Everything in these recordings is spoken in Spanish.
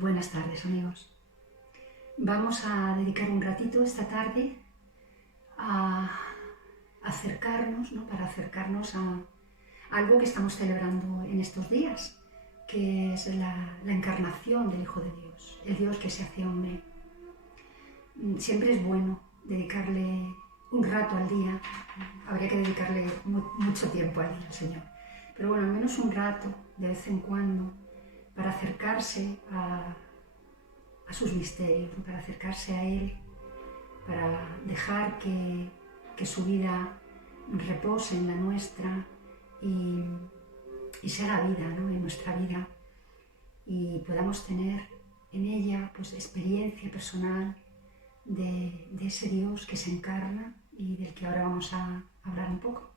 Buenas tardes, amigos. Vamos a dedicar un ratito esta tarde a acercarnos, ¿no? Para acercarnos a algo que estamos celebrando en estos días, que es la encarnación del Hijo de Dios, el Dios que se hace hombre. Siempre es bueno dedicarle un rato al día, habría que dedicarle mucho tiempo al día al Señor, pero bueno, al menos un rato de vez en cuando, para acercarse a sus misterios, para acercarse a Él, para dejar que su vida repose en la nuestra y sea la vida, ¿no? En nuestra vida, y podamos tener en ella pues, experiencia personal de ese Dios que se encarna y del que ahora vamos a hablar un poco.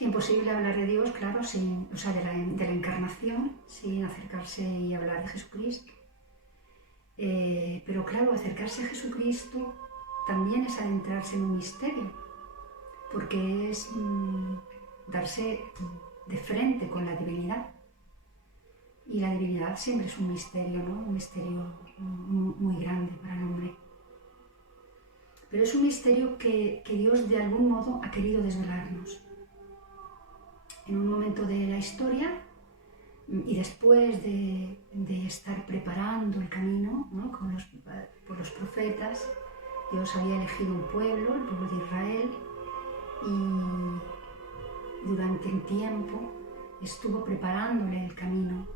Imposible hablar de Dios, claro, de la encarnación, sin acercarse y hablar de Jesucristo. Pero claro, acercarse a Jesucristo también es adentrarse en un misterio, porque es darse de frente con la divinidad. Y la divinidad siempre es un misterio, ¿no? Un misterio muy grande para el hombre. Pero es un misterio que Dios de algún modo ha querido desvelarnos. En un momento de la historia, y después de estar preparando el camino, ¿no? por los profetas, Dios había elegido un pueblo, el pueblo de Israel, y durante un tiempo estuvo preparándole el camino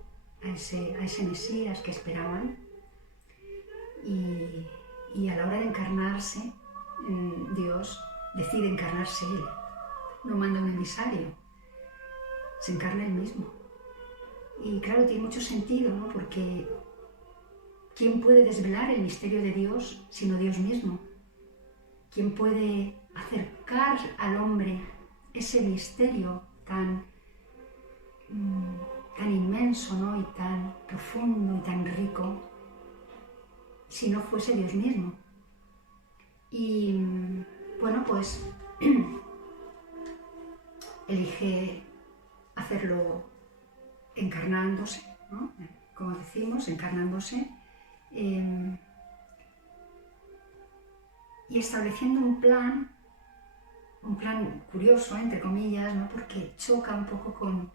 a ese Mesías que esperaban, y a la hora de encarnarse, Dios decide encarnarse Él. No manda un emisario, se encarna Él mismo. Y claro, tiene mucho sentido, ¿no? Porque ¿quién puede desvelar el misterio de Dios sino Dios mismo? ¿Quién puede acercar al hombre ese misterio tan inmenso, ¿no? Y tan profundo y tan rico, si no fuese Dios mismo? Y bueno, pues elige hacerlo encarnándose, ¿no? Como decimos, encarnándose, y estableciendo un plan curioso, entre comillas, ¿no? Porque choca un poco con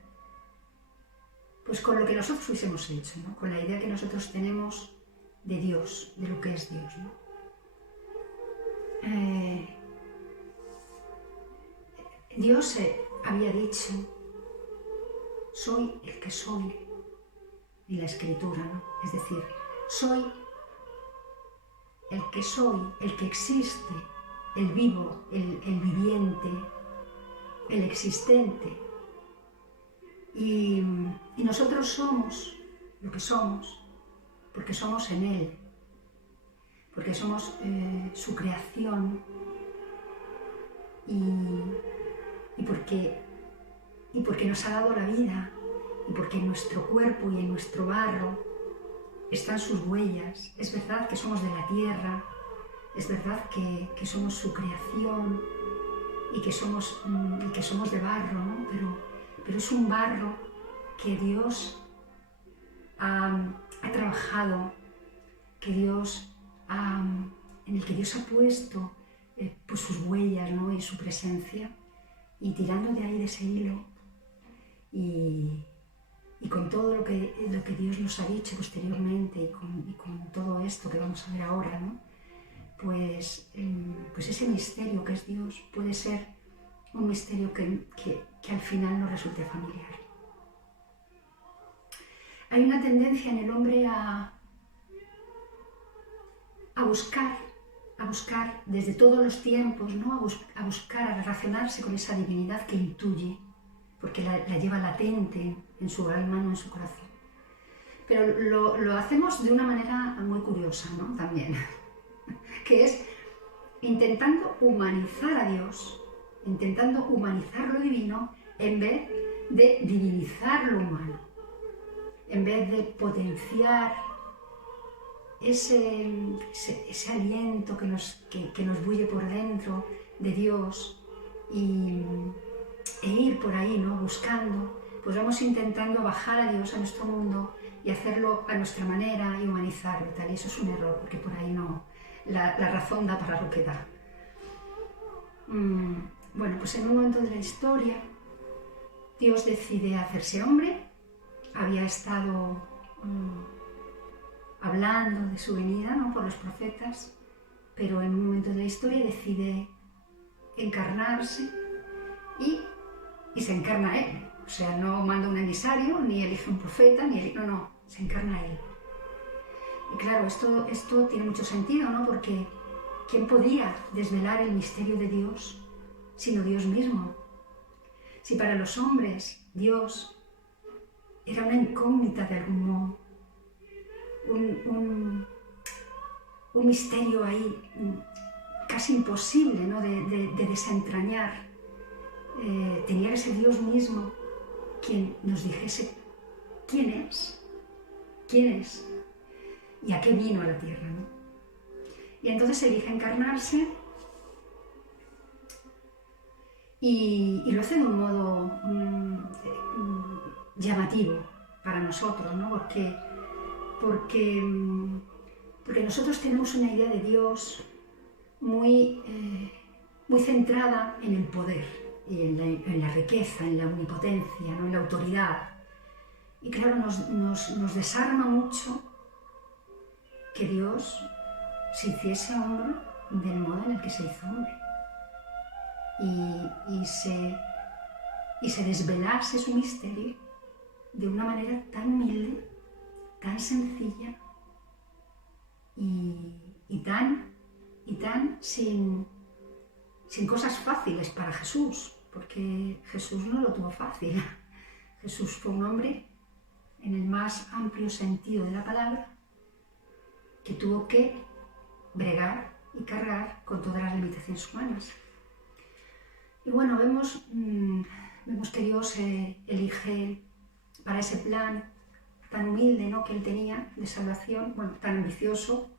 lo que nosotros hubiésemos hecho, ¿no? Con la idea que nosotros tenemos de Dios, de lo que es Dios, ¿no? Dios había dicho: soy el que soy, en la Escritura, ¿no? Es decir, soy el que soy, el que existe, el vivo, el viviente, el existente. Y nosotros somos lo que somos porque somos en Él, porque somos su creación, y porque nos ha dado la vida, y porque en nuestro cuerpo y en nuestro barro están sus huellas. Es verdad que somos de la tierra, es verdad que somos su creación y que somos de barro, ¿no? Pero es un barro que Dios ha trabajado, en el que Dios ha puesto pues sus huellas, ¿no? Y su presencia, y tirando de ahí de ese hilo, y con todo lo que Dios nos ha dicho posteriormente, y con todo esto que vamos a ver ahora, ¿no? Pues ese misterio que es Dios puede ser un misterio que al final nos resulte familiar. Hay una tendencia en el hombre a buscar desde todos los tiempos, ¿no? a buscar, a relacionarse con esa divinidad que intuye, porque la lleva latente en su alma, no en su corazón. Pero lo hacemos de una manera muy curiosa, ¿no? También, que es intentando humanizar a Dios, intentando humanizar lo divino en vez de divinizar lo humano, en vez de potenciar ese aliento que nos bulle por dentro de Dios, e ir por ahí, ¿no? Buscando pues vamos intentando bajar a Dios a nuestro mundo y hacerlo a nuestra manera y humanizarlo y tal. Y eso es un error, porque por ahí no, la razón da para lo que da. Bueno, pues en un momento de la historia, Dios decide hacerse hombre. Había estado hablando de su venida, ¿no?, por los profetas, pero en un momento de la historia decide encarnarse y se encarna Él. O sea, no manda un emisario, ni elige un profeta, no, se encarna Él. Y claro, esto tiene mucho sentido, ¿no? Porque ¿quién podía desvelar el misterio de Dios sino Dios mismo? Si para los hombres Dios era una incógnita de algún modo, un misterio ahí casi imposible, ¿no?, de desentrañar, tenía que ser Dios mismo quien nos dijese quién es y a qué vino a la tierra, ¿no? Y entonces elige encarnarse y lo hace de un modo llamativo para nosotros, ¿no? Porque nosotros tenemos una idea de Dios muy centrada en el poder y en la riqueza, en la omnipotencia, ¿no?, en la autoridad. Y claro, nos desarma mucho que Dios se hiciese hombre del modo en el que se hizo hombre y se desvelase su misterio de una manera tan humilde, tan sencilla y tan sin cosas fáciles para Jesús, porque Jesús no lo tuvo fácil. Jesús fue un hombre en el más amplio sentido de la palabra, que tuvo que bregar y cargar con todas las limitaciones humanas. Y bueno, vemos que Dios elige para ese plan tan humilde, ¿no?, que Él tenía de salvación, bueno, tan ambicioso,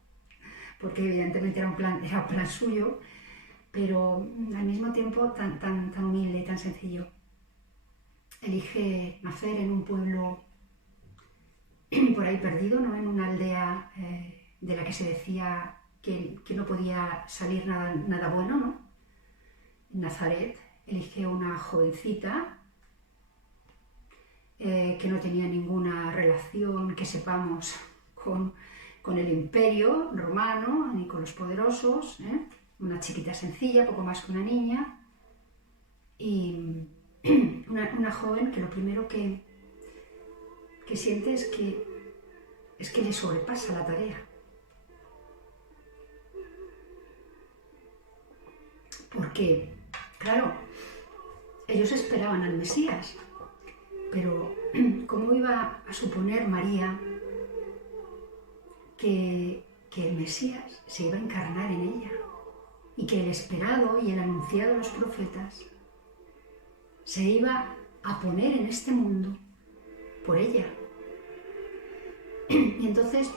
porque evidentemente era un plan suyo, pero al mismo tiempo tan humilde y tan sencillo. Elige nacer en un pueblo por ahí perdido, ¿no?, en una aldea de la que se decía que no podía salir nada bueno, ¿no? En Nazaret. Elige una jovencita que no tenía ninguna relación, que sepamos, con el imperio romano ni con los poderosos, una chiquita sencilla, poco más que una niña, y una joven que lo primero que siente es que le sobrepasa la tarea. Porque, claro, ellos esperaban al Mesías, pero ¿cómo iba a suponer María que el Mesías se iba a encarnar en ella y que el esperado y el anunciado de los profetas se iba a poner en este mundo por ella? Y entonces,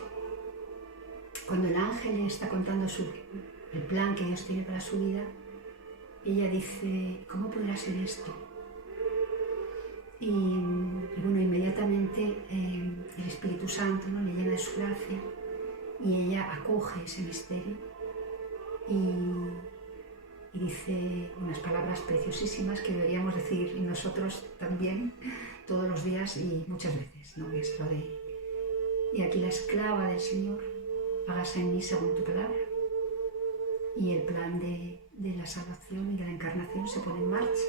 cuando el ángel le está contando el plan que Dios tiene para su vida, ella dice, ¿cómo podrá ser esto? Y bueno, inmediatamente el Espíritu Santo, ¿no?, le llena de su gracia y ella acoge ese misterio y dice unas palabras preciosísimas que deberíamos decir nosotros también todos los días y muchas veces, ¿no? Esto de, y aquí la esclava del Señor, hágase en mí según tu palabra. Y el plan de la salvación y de la encarnación se pone en marcha.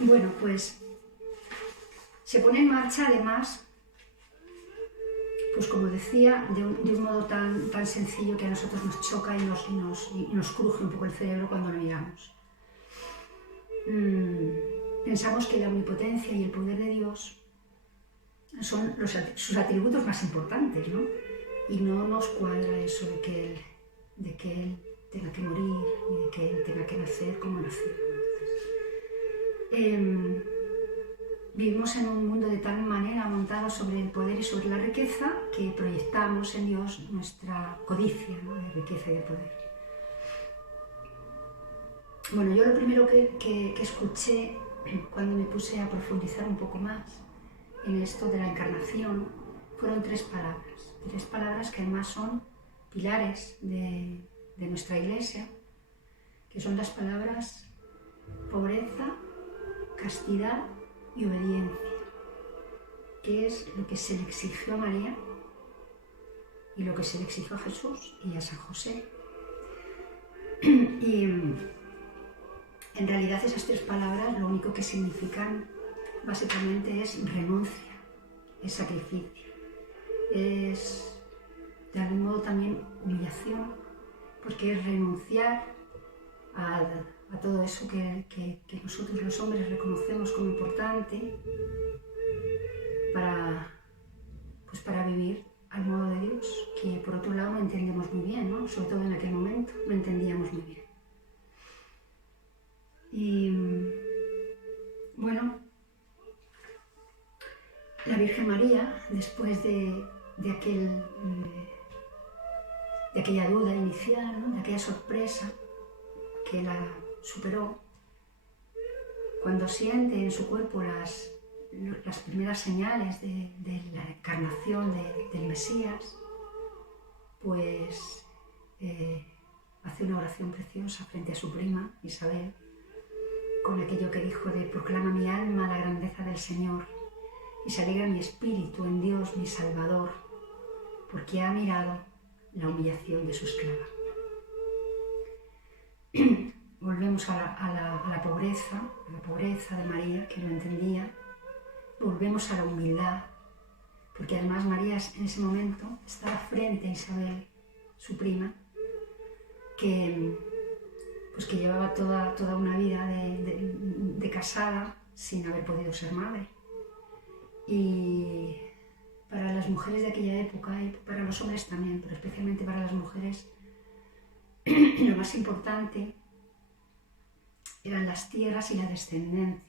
Bueno, pues se pone en marcha además, pues como decía, de un modo tan sencillo que a nosotros nos choca y nos cruje un poco el cerebro cuando lo miramos. Pensamos que la omnipotencia y el poder de Dios son sus atributos más importantes, ¿no? Y no nos cuadra eso de que Él tenga que morir y de que Él tenga que nacer como nació. Vivimos en un mundo de tal manera montado sobre el poder y sobre la riqueza que proyectamos en Dios nuestra codicia, ¿no?, de riqueza y de poder. Bueno, yo lo primero que escuché cuando me puse a profundizar un poco más en esto de la encarnación fueron tres palabras que además son pilares de nuestra Iglesia, que son las palabras pobreza, castidad y obediencia, que es lo que se le exigió a María y lo que se le exigió a Jesús y a San José. Y en realidad esas tres palabras lo único que significan básicamente es renuncia, es sacrificio, es de algún modo también humillación, porque es renunciar a todo eso que nosotros los hombres reconocemos como importante para vivir al modo de Dios, que por otro lado no entendemos muy bien, ¿no? Sobre todo en aquel momento no entendíamos muy bien. Y bueno, la Virgen María, después de aquella duda inicial, ¿no? De aquella sorpresa que la superó, cuando siente en su cuerpo las primeras señales de la encarnación del Mesías, pues hace una oración preciosa frente a su prima Isabel, con aquello que dijo de proclama mi alma la grandeza del Señor y se alegra mi espíritu en Dios mi Salvador, porque ha mirado la humillación de su esclava. Volvemos a la pobreza de María, que lo entendía. Volvemos a la humildad, porque además María en ese momento estaba frente a Isabel, su prima, que llevaba toda una vida de casada sin haber podido ser madre. Y para las mujeres de aquella época, y para los hombres también, pero especialmente para las mujeres, lo más importante eran las tierras y la descendencia.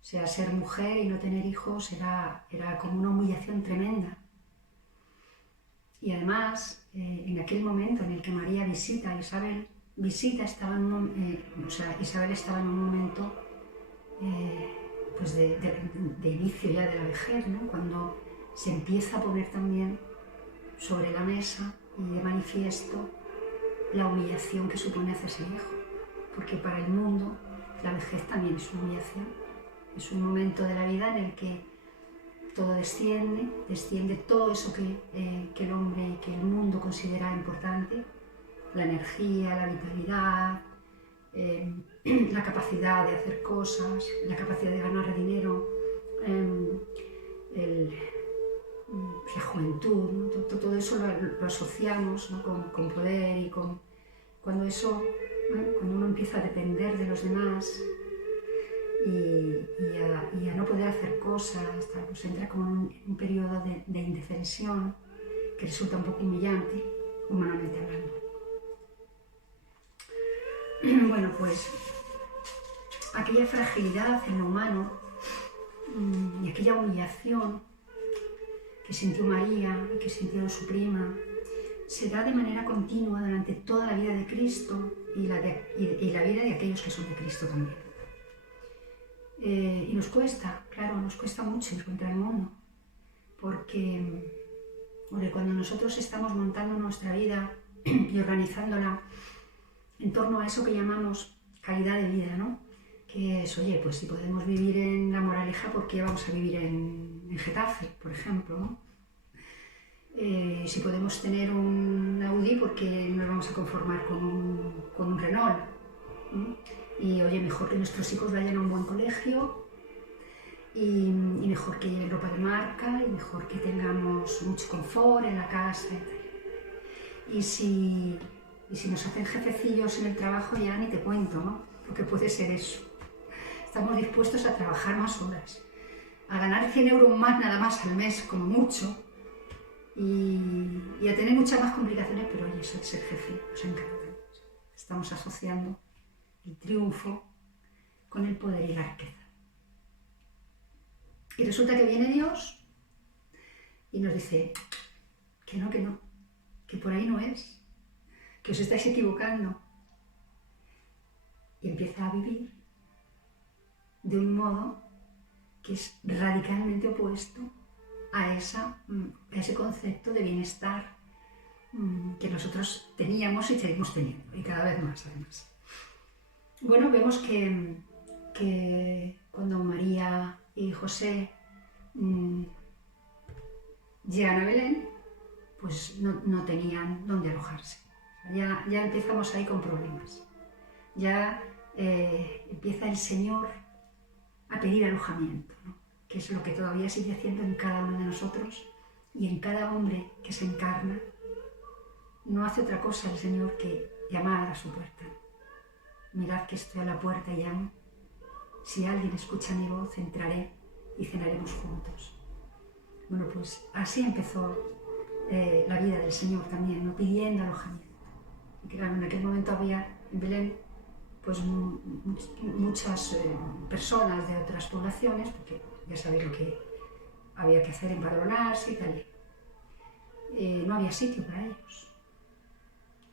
O sea, ser mujer y no tener hijos era como una humillación tremenda. Y además, en aquel momento en el que María visita a Isabel, Isabel estaba en un momento de inicio ya de la vejez, ¿no? Cuando se empieza a poner también sobre la mesa y de manifiesto la humillación que supone hacerse viejo, porque para el mundo la vejez también es una humillación, es un momento de la vida en el que todo desciende todo eso que el hombre, que el mundo considera importante, la energía, la vitalidad, la capacidad de hacer cosas, la capacidad de ganar dinero, la juventud, ¿no? Todo eso lo asociamos, ¿no? con poder y con... Cuando uno empieza a depender de los demás y a no poder hacer cosas, pues entra como en un periodo de indefensión que resulta un poco humillante, humanamente hablando. Bueno, pues aquella fragilidad en lo humano y aquella humillación que sintió María y que sintió su prima se da de manera continua durante toda la vida de Cristo y la vida de aquellos que son de Cristo también. Y nos cuesta mucho ir contra el mundo, porque cuando nosotros estamos montando nuestra vida y organizándola en torno a eso que llamamos calidad de vida, ¿no? Que es, oye, pues si podemos vivir en La Moraleja, ¿por qué vamos a vivir en Getafe, por ejemplo, ¿no? Si podemos tener un Audi, ¿por qué nos vamos a conformar con un Renault? Y oye, mejor que nuestros hijos vayan a un buen colegio y mejor que lleven ropa de marca y mejor que tengamos mucho confort en la casa y tal. Y si nos hacen jefecillos en el trabajo, ya ni te cuento, ¿no? Porque puede ser eso. Estamos dispuestos a trabajar más horas, a ganar 100 euros más nada más al mes, como mucho, y a tener muchas más complicaciones, pero oye, eso de ser jefe nos encanta. Estamos asociando el triunfo con el poder y la riqueza. Y resulta que viene Dios y nos dice que no, que por ahí no es, que os estáis equivocando. y empieza a vivir de un modo que es radicalmente opuesto a ese concepto de bienestar que nosotros teníamos y seguimos teniendo, y cada vez más además. Bueno, vemos que cuando María y José llegan a Belén, pues no tenían dónde alojarse. Ya empezamos ahí con problemas. Ya empieza el Señor a pedir alojamiento, ¿no? Que es lo que todavía sigue haciendo en cada uno de nosotros y en cada hombre que se encarna. No hace otra cosa el Señor que llamar a su puerta. Mirad que estoy a la puerta y llamo. Si alguien escucha mi voz, entraré y cenaremos juntos. Bueno, pues así empezó la vida del Señor también, ¿no? Pidiendo alojamiento. Y claro, en aquel momento había en Belén pues muchas personas de otras poblaciones, porque ya sabéis lo que había que hacer, empadronarse y tal. No había sitio para ellos.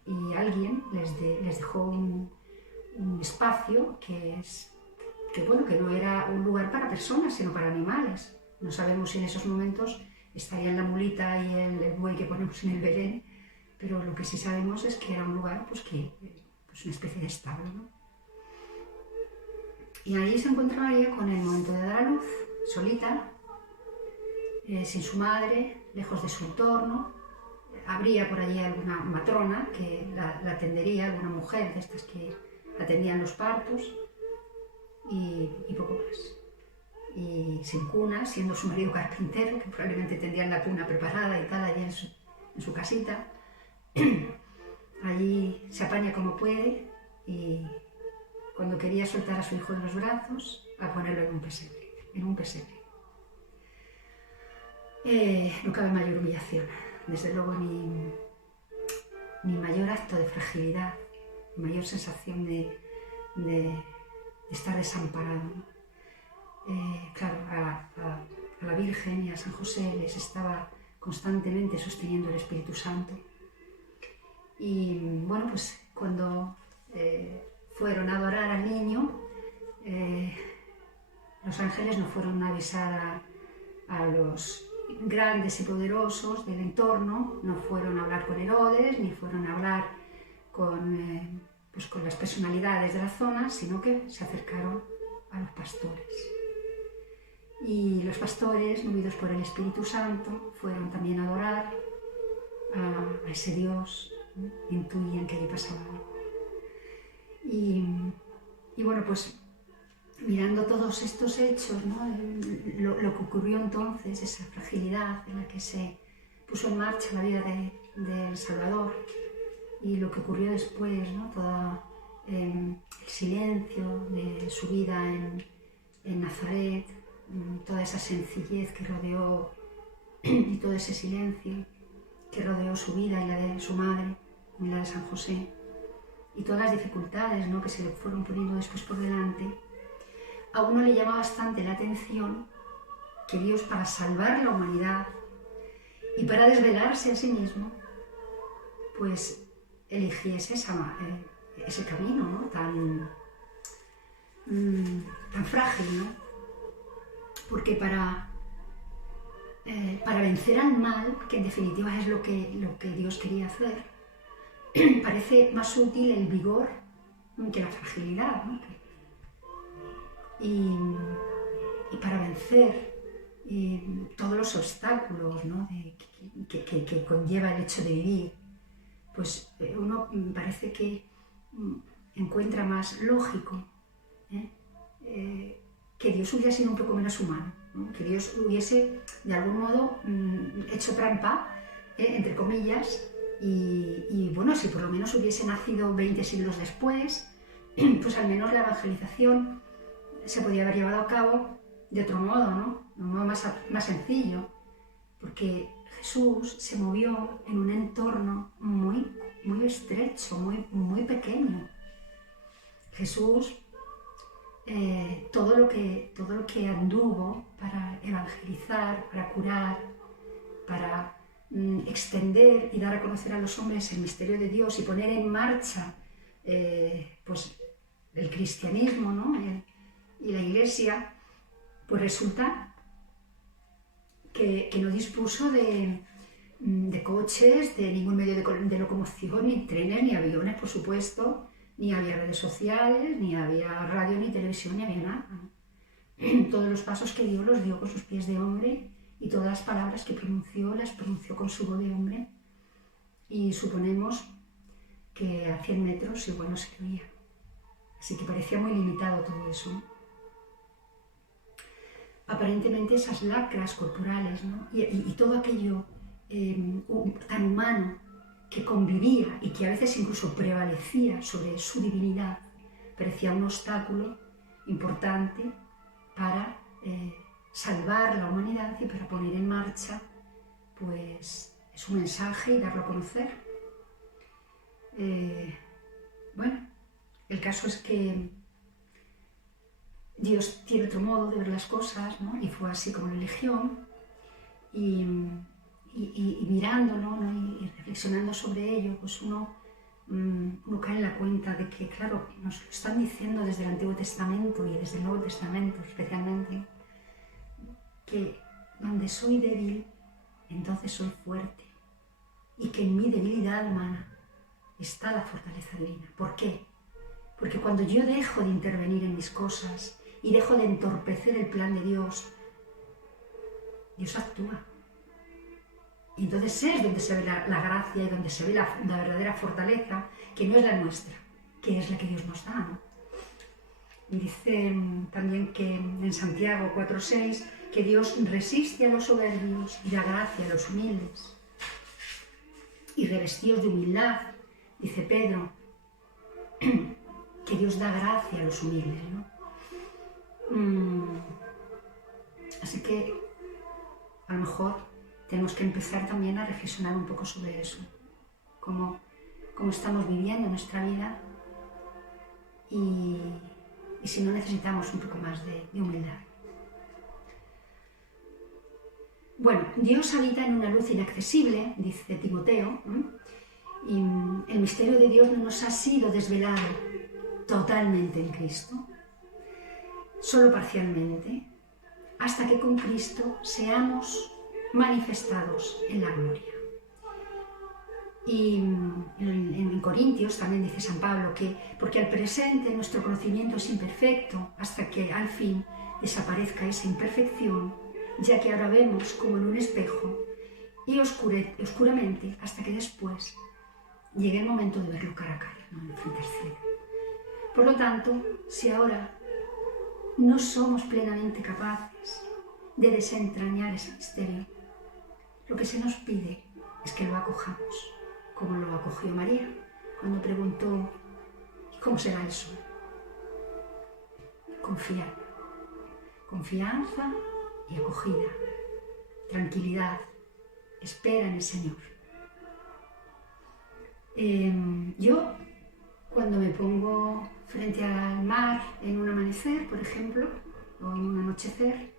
Y alguien les dejó un espacio que no era un lugar para personas, sino para animales. No sabemos si en esos momentos estarían la mulita y el buey que ponemos en el Belén, pero lo que sí sabemos es que era un lugar, pues una especie de establo, ¿no? Y ahí se encuentra María con el momento de dar a luz, solita, sin su madre, lejos de su entorno. Habría por allí alguna matrona que la atendería, alguna mujer de estas que atendían los partos, y poco más. Y sin cuna, siendo su marido carpintero, que probablemente tendrían la cuna preparada y tal, allí en su casita. Allí se apaña como puede y cuando quería soltar a su hijo de los brazos, a ponerlo en un pesebre. No cabe mayor humillación, desde luego ni mayor acto de fragilidad, ni mayor sensación de estar desamparado, ¿no? Claro, a la Virgen y a San José les estaba constantemente sosteniendo el Espíritu Santo. Y bueno, pues cuando fueron a adorar al niño, los ángeles no fueron a avisar a los grandes y poderosos del entorno, no fueron a hablar con Herodes, ni fueron a hablar con las personalidades de la zona, sino que se acercaron a los pastores. Y los pastores, movidos por el Espíritu Santo, fueron también a adorar a ese Dios, ¿no? Intuían que allí pasaba algo. Y bueno, pues mirando todos estos hechos, ¿no? Lo que ocurrió entonces, esa fragilidad en la que se puso en marcha la vida del Salvador, y lo que ocurrió después, ¿no? Todo el silencio de su vida en Nazaret, toda esa sencillez que rodeó y todo ese silencio que rodeó su vida y la de su madre y la de San José, y todas las dificultades, ¿no? Que se le fueron poniendo después por delante, a uno le llama bastante la atención que Dios, para salvar la humanidad y para desvelarse a sí mismo, pues eligiese ese camino, ¿no? tan frágil, ¿no? Porque para vencer al mal, que en definitiva es lo que Dios quería hacer, parece más útil el vigor que la fragilidad, ¿no? Y para vencer todos los obstáculos, ¿no? que conlleva el hecho de vivir, pues uno parece que encuentra más lógico que Dios hubiera sido un poco menos humano, ¿no? Que Dios hubiese de algún modo hecho trampa, entre comillas, y bueno, si por lo menos hubiese nacido 20 siglos después, pues al menos la evangelización se podía haber llevado a cabo de otro modo, ¿no? De un modo más sencillo, porque Jesús se movió en un entorno muy, muy estrecho, muy pequeño. Jesús, todo lo que anduvo para evangelizar, para curar, para extender y dar a conocer a los hombres el misterio de Dios y poner en marcha pues del cristianismo, ¿no? Y la Iglesia, pues resulta que no dispuso de coches, de ningún medio de locomoción, ni trenes, ni aviones, por supuesto, ni había redes sociales, ni había radio, ni televisión, ni había nada. Todos los pasos que dio los dio con sus pies de hombre y todas las palabras que pronunció las pronunció con su voz de hombre. Y suponemos que a 100 metros igual no se le oía. Así que parecía muy limitado todo eso, ¿no? Aparentemente esas lacras corporales, ¿no? y todo aquello tan humano que convivía y que a veces incluso prevalecía sobre su divinidad, parecía un obstáculo importante para salvar la humanidad y para poner en marcha pues, su mensaje y darlo a conocer. Bueno, el caso es que Dios tiene otro modo de ver las cosas, ¿no? Y fue así como lo eligió. Y mirando, ¿no? Y reflexionando sobre ello, pues uno cae en la cuenta de que, claro, nos lo están diciendo desde el Antiguo Testamento y desde el Nuevo Testamento especialmente, que donde soy débil, entonces soy fuerte. Y que en mi debilidad humana está la fortaleza divina. ¿Por qué? Porque cuando yo dejo de intervenir en mis cosas y dejo de entorpecer el plan de Dios, Dios actúa. Y entonces es donde se ve la gracia y donde se ve la verdadera fortaleza, que no es la nuestra, que es la que Dios nos da, ¿no? Y dice también que en Santiago 4:6 que Dios resiste a los soberbios y da gracia a los humildes. Y revestidos de humildad, dice Pedro, que Dios da gracia a los humildes, ¿no? Así que a lo mejor tenemos que empezar también a reflexionar un poco sobre eso, cómo estamos viviendo nuestra vida y si no necesitamos un poco más de humildad. Bueno, Dios habita en una luz inaccesible, dice Timoteo, y el misterio de Dios no nos ha sido desvelado totalmente en Cristo, solo parcialmente, hasta que con Cristo seamos manifestados en la gloria. Y en Corintios también dice San Pablo que porque al presente nuestro conocimiento es imperfecto hasta que al fin desaparezca esa imperfección, ya que ahora vemos como en un espejo y oscuramente hasta que después llegue el momento de verlo cara a cara, ¿no? Frente al cielo. Por lo tanto, si ahora no somos plenamente capaces de desentrañar ese misterio, lo que se nos pide es que lo acojamos, como lo acogió María cuando preguntó ¿cómo será eso? Confiar, confianza y acogida, tranquilidad, espera en el Señor. Yo, cuando me pongo frente al mar en un amanecer, por ejemplo, o en un anochecer,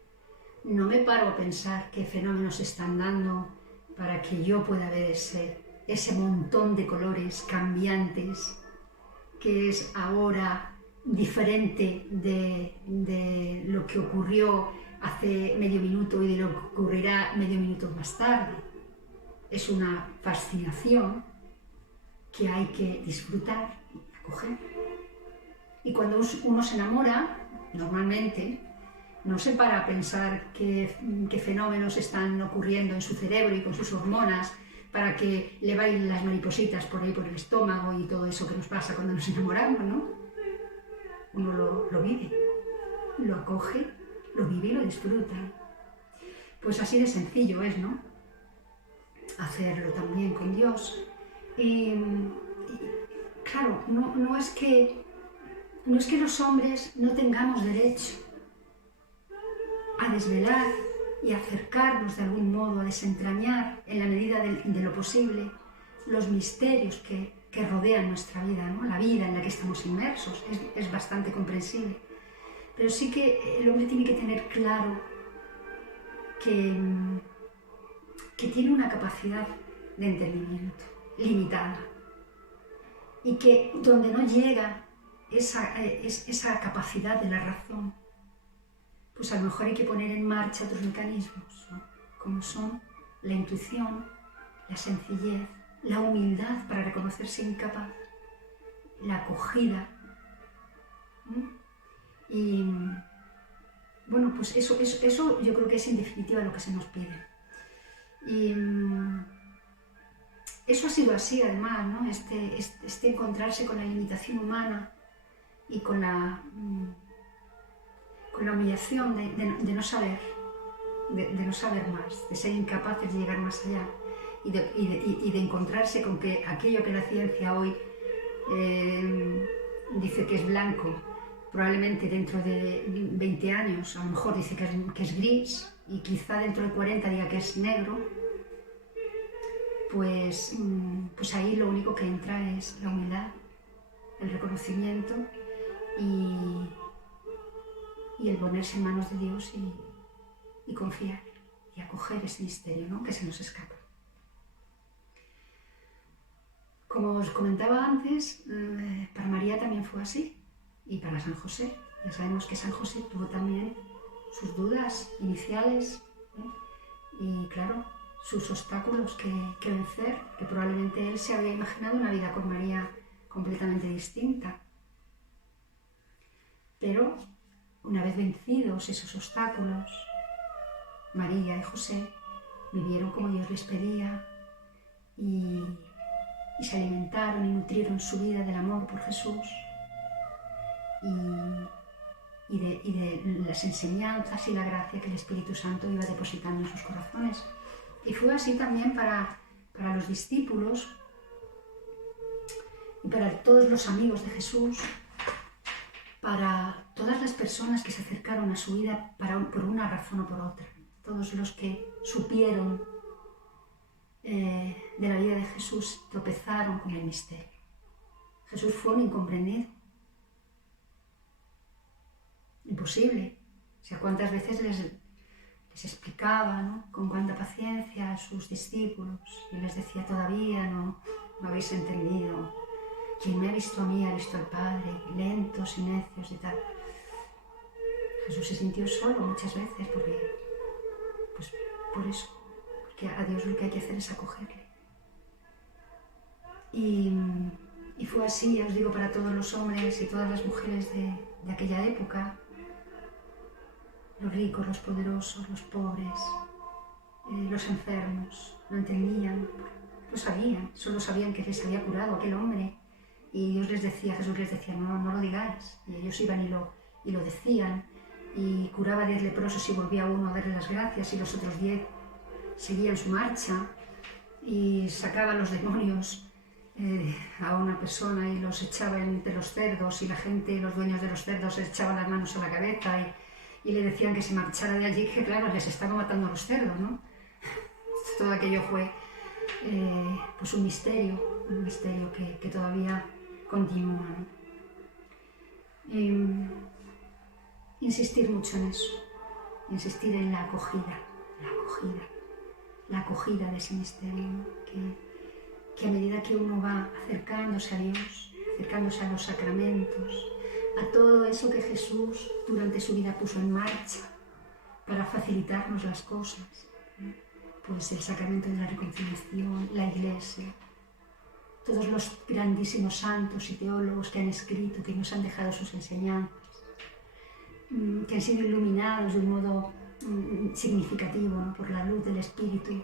no me paro a pensar qué fenómenos están dando para que yo pueda ver ese montón de colores cambiantes que es ahora diferente de lo que ocurrió hace medio minuto y de lo que ocurrirá medio minuto más tarde. Es una fascinación que hay que disfrutar y acoger. Y cuando uno se enamora, normalmente, no se para a pensar qué fenómenos están ocurriendo en su cerebro y con sus hormonas para que le bailen las maripositas por ahí por el estómago y todo eso que nos pasa cuando nos enamoramos, ¿no? Uno lo vive, lo acoge, lo vive y lo disfruta. Pues así de sencillo es, ¿no? Hacerlo también con Dios. Y claro, no es que los hombres no tengamos derecho a desvelar y acercarnos de algún modo, a desentrañar en la medida de lo posible los misterios que rodean nuestra vida, ¿no? La vida en la que estamos inmersos es bastante comprensible. Pero sí que el hombre tiene que tener claro que tiene una capacidad de entendimiento limitada y que donde no llega esa capacidad de la razón, pues a lo mejor hay que poner en marcha otros mecanismos, ¿no? Como son la intuición, la sencillez, la humildad para reconocerse incapaz, la acogida. Y bueno, pues eso yo creo que es en definitiva lo que se nos pide. Y eso ha sido así además, ¿no? Este encontrarse con la limitación humana y con la humillación de no saber, de no saber más, de ser incapaces de llegar más allá y de encontrarse con que aquello que la ciencia hoy dice que es blanco, probablemente dentro de 20 años a lo mejor dice que es gris y quizá dentro de 40 diga que es negro, pues ahí lo único que entra es la humildad, el reconocimiento y el ponerse en manos de Dios y confiar y acoger ese misterio, ¿no? Que se nos escapa. Como os comentaba antes, para María también fue así y para San José. Ya sabemos que San José tuvo también sus dudas iniciales, y claro, sus obstáculos que vencer, que probablemente él se había imaginado una vida con María completamente distinta. Pero una vez vencidos esos obstáculos, María y José vivieron como Dios les pedía y se alimentaron y nutrieron su vida del amor por Jesús y de las enseñanzas y la gracia que el Espíritu Santo iba depositando en sus corazones. Y fue así también para los discípulos y para todos los amigos de Jesús, para todas las personas que se acercaron a su vida por una razón o por otra, todos los que supieron de la vida de Jesús tropezaron con el misterio. Jesús fue un incomprendido. Imposible. O sea, cuántas veces les explicaba, ¿no? Con cuánta paciencia a sus discípulos y les decía todavía no habéis entendido. Quien me ha visto a mí ha visto al Padre, lentos y necios y tal. Jesús se sintió solo muchas veces porque, pues por eso, porque a Dios lo que hay que hacer es acogerle. Y fue así, ya os digo, para todos los hombres y todas las mujeres de aquella época, los ricos, los poderosos, los pobres, los enfermos, no entendían, lo sabían, solo sabían que les había curado aquel hombre. Y Dios les decía, Jesús les decía, no lo digáis. Y ellos iban y lo decían, y curaba 10 leprosos y volvía uno a darle las gracias, y los otros 10 seguían su marcha, y sacaban los demonios a una persona y los echaban entre los cerdos, y la gente, los dueños de los cerdos, echaban las manos a la cabeza y le decían que se marchara de allí, que claro, les estaba matando a los cerdos, ¿no? Todo aquello fue pues un misterio que todavía continúa, ¿no? Insistir mucho en eso, insistir en la acogida de ese misterio, ¿no? Que a medida que uno va acercándose a Dios, acercándose a los sacramentos, a todo eso que Jesús durante su vida puso en marcha para facilitarnos las cosas, ¿no? Pues el sacramento de la reconciliación, la Iglesia, todos los grandísimos santos y teólogos que han escrito, que nos han dejado sus enseñanzas, que han sido iluminados de un modo significativo, ¿no? Por la luz del Espíritu,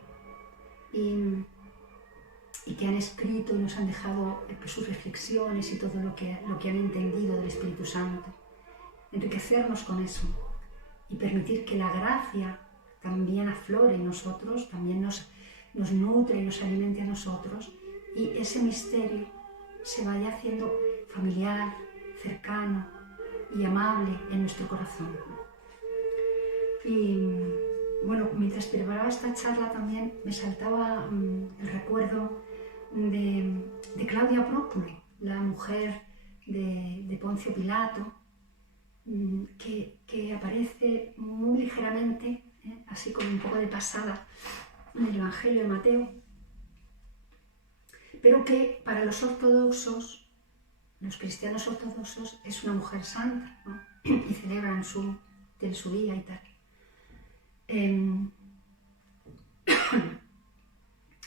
y que han escrito y nos han dejado sus reflexiones y todo lo que han entendido del Espíritu Santo. Enriquecernos con eso y permitir que la gracia también aflore en nosotros, también nos nutre y nos alimente a nosotros, y ese misterio se vaya haciendo familiar, cercano y amable en nuestro corazón. Y bueno, mientras preparaba esta charla también me saltaba el recuerdo de Claudia Próculo, la mujer de Poncio Pilato, que aparece muy ligeramente, así como un poco de pasada, en el Evangelio de Mateo, pero que para los ortodoxos los cristianos ortodoxos es una mujer santa, ¿no? Y celebran su día y tal. El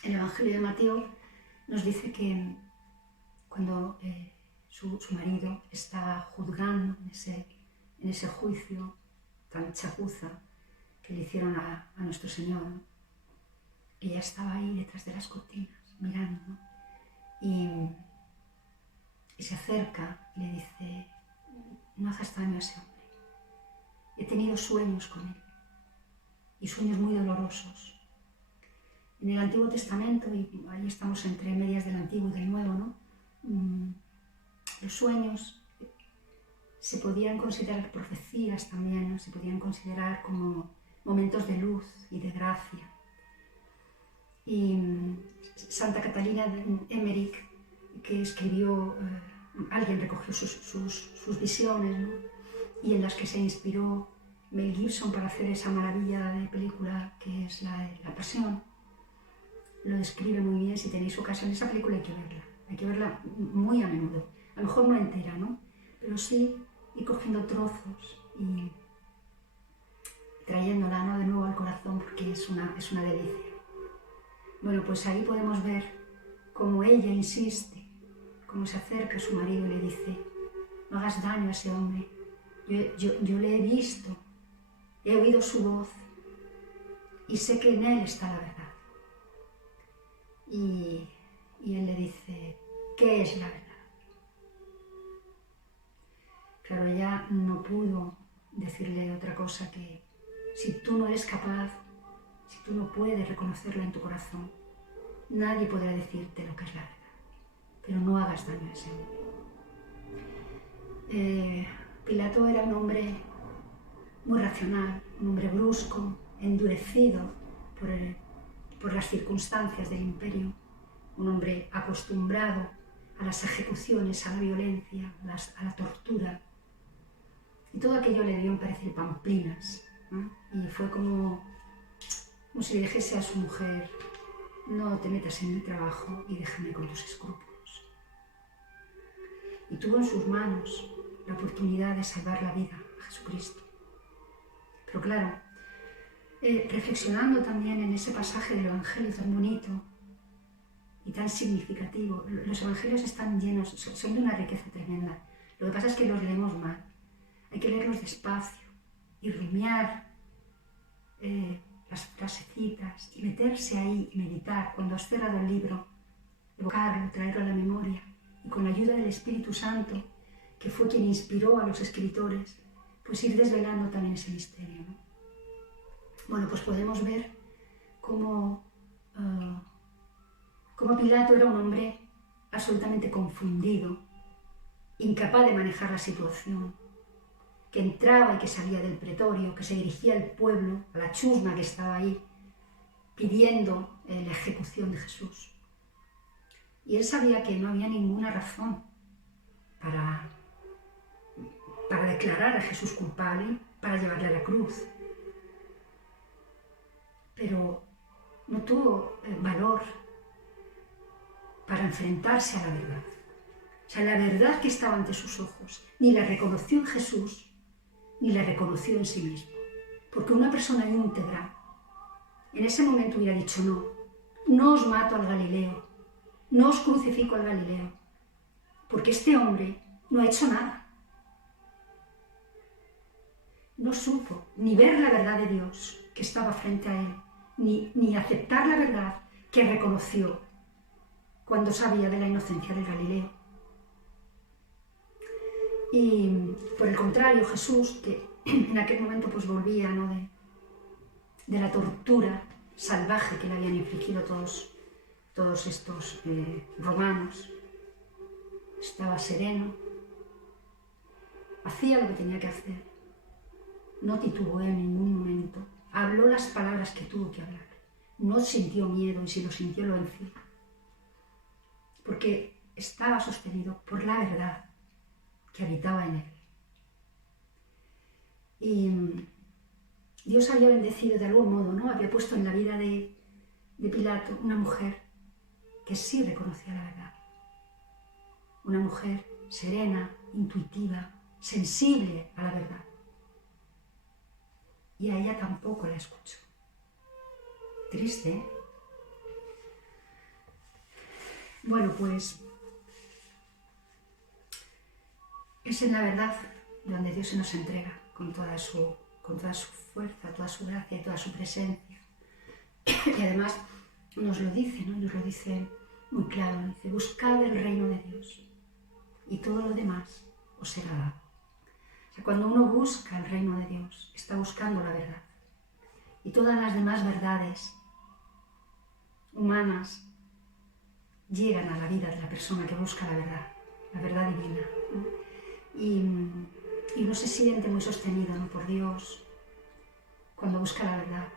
Evangelio de Mateo nos dice que cuando su marido está juzgando en ese juicio tan chapuza que le hicieron a nuestro Señor, ¿no? Ella estaba ahí detrás de las cortinas, mirando, ¿no? Y se acerca y le dice: no hagas daño a ese hombre. He tenido sueños con él, y sueños muy dolorosos. En el Antiguo Testamento, y ahí estamos entre medias del Antiguo y del Nuevo, ¿no? Los sueños se podían considerar profecías también, ¿no? Se podían considerar como momentos de luz y de gracia. Y Santa Catalina de Emmerich, que escribió, alguien recogió sus visiones, ¿no? Y en las que se inspiró Mel Gibson para hacer esa maravilla de película que es La Pasión. Lo describe muy bien. Si tenéis ocasión, esa película hay que verla muy a menudo, a lo mejor no entera, ¿no? Pero sí ir cogiendo trozos y trayéndola, ¿no?, de nuevo al corazón, porque es una delicia. Bueno, pues ahí podemos ver cómo ella insiste, cómo se acerca a su marido y le dice: no hagas daño a ese hombre, yo le he visto, he oído su voz y sé que en él está la verdad. Y él le dice: ¿qué es la verdad? Claro, ella no pudo decirle otra cosa que: si tú no eres capaz, si tú no puedes reconocerla en tu corazón, nadie podrá decirte lo que es la verdad, pero no hagas daño a ese hombre. Pilato era un hombre muy racional, un hombre brusco, endurecido por las circunstancias del imperio, un hombre acostumbrado a las ejecuciones, a la violencia, a la tortura. Y todo aquello le dio en parecer pamplinas, ¿no? Y fue como si le dijese a su mujer: no te metas en mi trabajo y déjame con tus escrúpulos. Y tuvo en sus manos la oportunidad de salvar la vida a Jesucristo. Pero claro, reflexionando también en ese pasaje del Evangelio tan bonito y tan significativo, los Evangelios están llenos, son de una riqueza tremenda. Lo que pasa es que los leemos mal. Hay que leerlos despacio y rumiar las frasecitas y meterse ahí y meditar. Cuando has cerrado el libro, evocarlo, traerlo a la memoria, y con la ayuda del Espíritu Santo, que fue quien inspiró a los escritores, pues ir desvelando también ese misterio, ¿no? Bueno, pues podemos ver cómo Pilato era un hombre absolutamente confundido, incapaz de manejar la situación, que entraba y que salía del pretorio, que se dirigía al pueblo, a la chusma que estaba ahí, pidiendo la ejecución de Jesús. Y él sabía que no había ninguna razón para declarar a Jesús culpable, para llevarle a la cruz. Pero no tuvo valor para enfrentarse a la verdad. O sea, la verdad que estaba ante sus ojos, ni la reconoció en Jesús, ni la reconoció en sí mismo. Porque una persona íntegra en ese momento hubiera dicho: no os mato al Galileo, no os crucifico al Galileo, porque este hombre no ha hecho nada. No supo ni ver la verdad de Dios que estaba frente a él, ni aceptar la verdad que reconoció cuando sabía de la inocencia del Galileo. Y por el contrario, Jesús, que en aquel momento pues volvía, ¿no?, de la tortura salvaje que le habían infligido todos estos romanos, estaba sereno, hacía lo que tenía que hacer, no titubeó en ningún momento, habló las palabras que tuvo que hablar, no sintió miedo, y si lo sintió lo venció, porque estaba sostenido por la verdad que habitaba en él. Y Dios había bendecido de algún modo, ¿no? Había puesto en la vida de Pilato una mujer que sí reconocía la verdad. Una mujer serena, intuitiva, sensible a la verdad. Y a ella tampoco la escucho. Triste, ¿eh? Bueno, pues es en la verdad donde Dios se nos entrega con toda su fuerza, toda su gracia y toda su presencia. Y además nos lo dice, ¿no? Nos lo dice muy claro, ¿no? Dice, buscad el reino de Dios y todo lo demás os será dado. O sea, cuando uno busca el reino de Dios, está buscando la verdad. Y todas las demás verdades humanas llegan a la vida de la persona que busca la verdad divina, ¿no? Y uno se siente muy sostenido, ¿no? Por Dios cuando busca la verdad.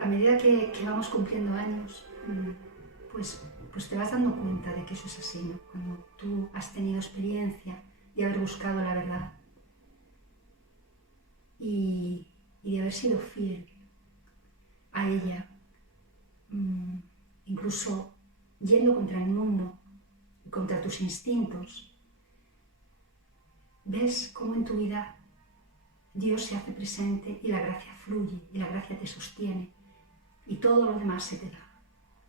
A medida que vamos cumpliendo años, pues te vas dando cuenta de que eso es así, ¿no? Cuando tú has tenido experiencia de haber buscado la verdad y de haber sido fiel a ella, incluso yendo contra el mundo, contra tus instintos, ves cómo en tu vida Dios se hace presente y la gracia fluye y la gracia te sostiene y todo lo demás se te da.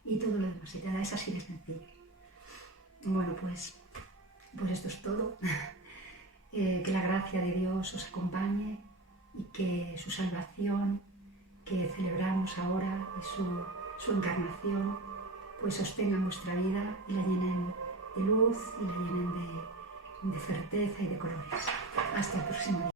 Y todo lo demás se te da, es así de sencillo. Bueno, pues esto es todo. Que la gracia de Dios os acompañe y que su salvación, que celebramos ahora, y su encarnación, pues sostengan vuestra vida y la llenen de luz y la llenen de certeza y de colores. Hasta el próximo día.